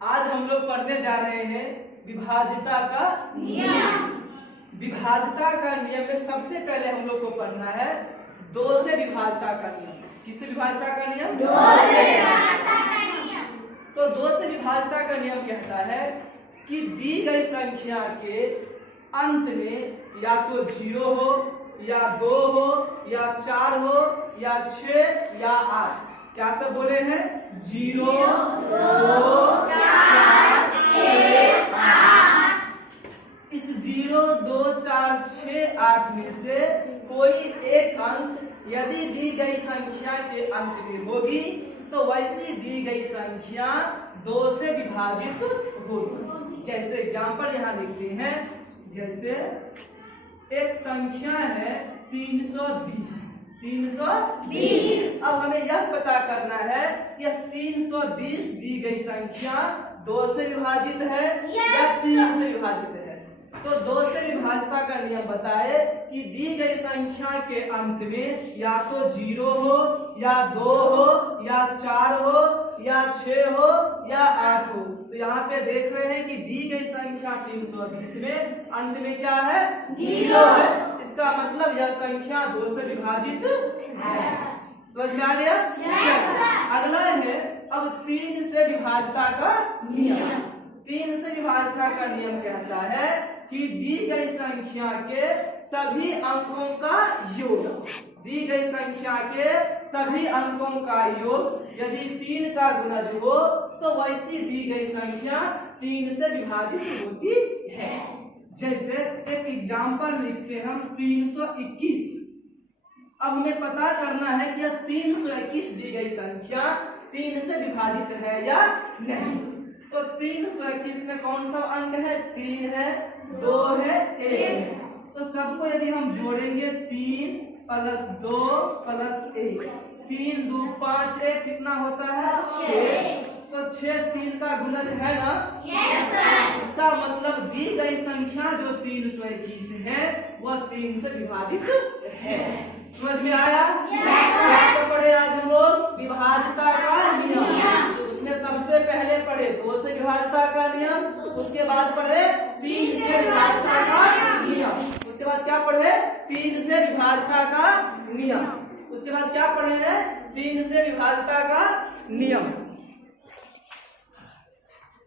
आज हम लोग पढ़ने जा रहे हैं विभाज्यता का नियम। विभाज्यता का नियम में सबसे पहले हम लोग को पढ़ना है दो से विभाज्यता का नियम। किससे विभाज्यता का नियम? दो से विभाज्यता का नियम। तो दो से विभाज्यता का नियम कहता है कि दी गई संख्या के अंत में या तो 0 हो या 2 हो या 4 हो या 6 या 8। क्या सब बोले हैं? 0, 2, 4, 6, 8। इस 0, 2, 4, 6, 8 में से कोई एक अंक यदि दी गई संख्या के अंत में होगी तो वैसी दी गई संख्या 2 से विभाजित होगी। जैसे एग्जाम्पल यहाँ लिखते हैं, जैसे एक संख्या है 320। अब हमें यह पता करना है कि 320 दी गई संख्या 2 से विभाजित है या 3 से विभाजित है। तो 2 से विभाज्यता का नियम बताए कि दी गई संख्या के अंत में या तो 0 हो या 2 हो या 4 हो या 6 हो या 8 हो। तो यहाँ पे देख रहे हैं कि दी गई संख्या 320 में अंत में क्या है? 0 है। इसका मतलब यह संख्या 2 से विभाजित है। समझ में आ गया? अगला है अब 3 से विभाज्यता का नियम। 3 से विभाज्यता का नियम कहता है कि दी गई संख्या के सभी अंकों का योग, दी गई संख्या के सभी अंकों का योग यदि 3 का गुणज हो तो वैसी दी गई संख्या 3 से विभाजित होती है। जैसे एक एग्जाम्पल लिखते हम 321। अब हमें पता करना है कि यह 321 दी गई संख्या 3 से विभाजित है या नहीं। तो 321 में कौन सा अंक है? 3 है, 2 है, 1 है। तो सबको यदि हम जोड़ेंगे 3 + 2 + 1, 3 2 5 1 कितना होता है? 6। तो 6 3 का गुणज है ना? Yes sir. इसका मतलब दी गई संख्या जो 321 है वह 3 से विभाजित है। समझ में आया? क्या पढ़े आज हम लोग? विभाज्यता का नियम। उसमें सबसे पहले पढ़े 2 से विभाज्यता का नियम, उसके बाद पढ़े 3 से विभाज्यता का नियम, उसके बाद क्या पढ़े? 3 से विभाज्यता का नियम, उसके बाद क्या पढ़े हैं? 3 से विभाज्यता का नियम।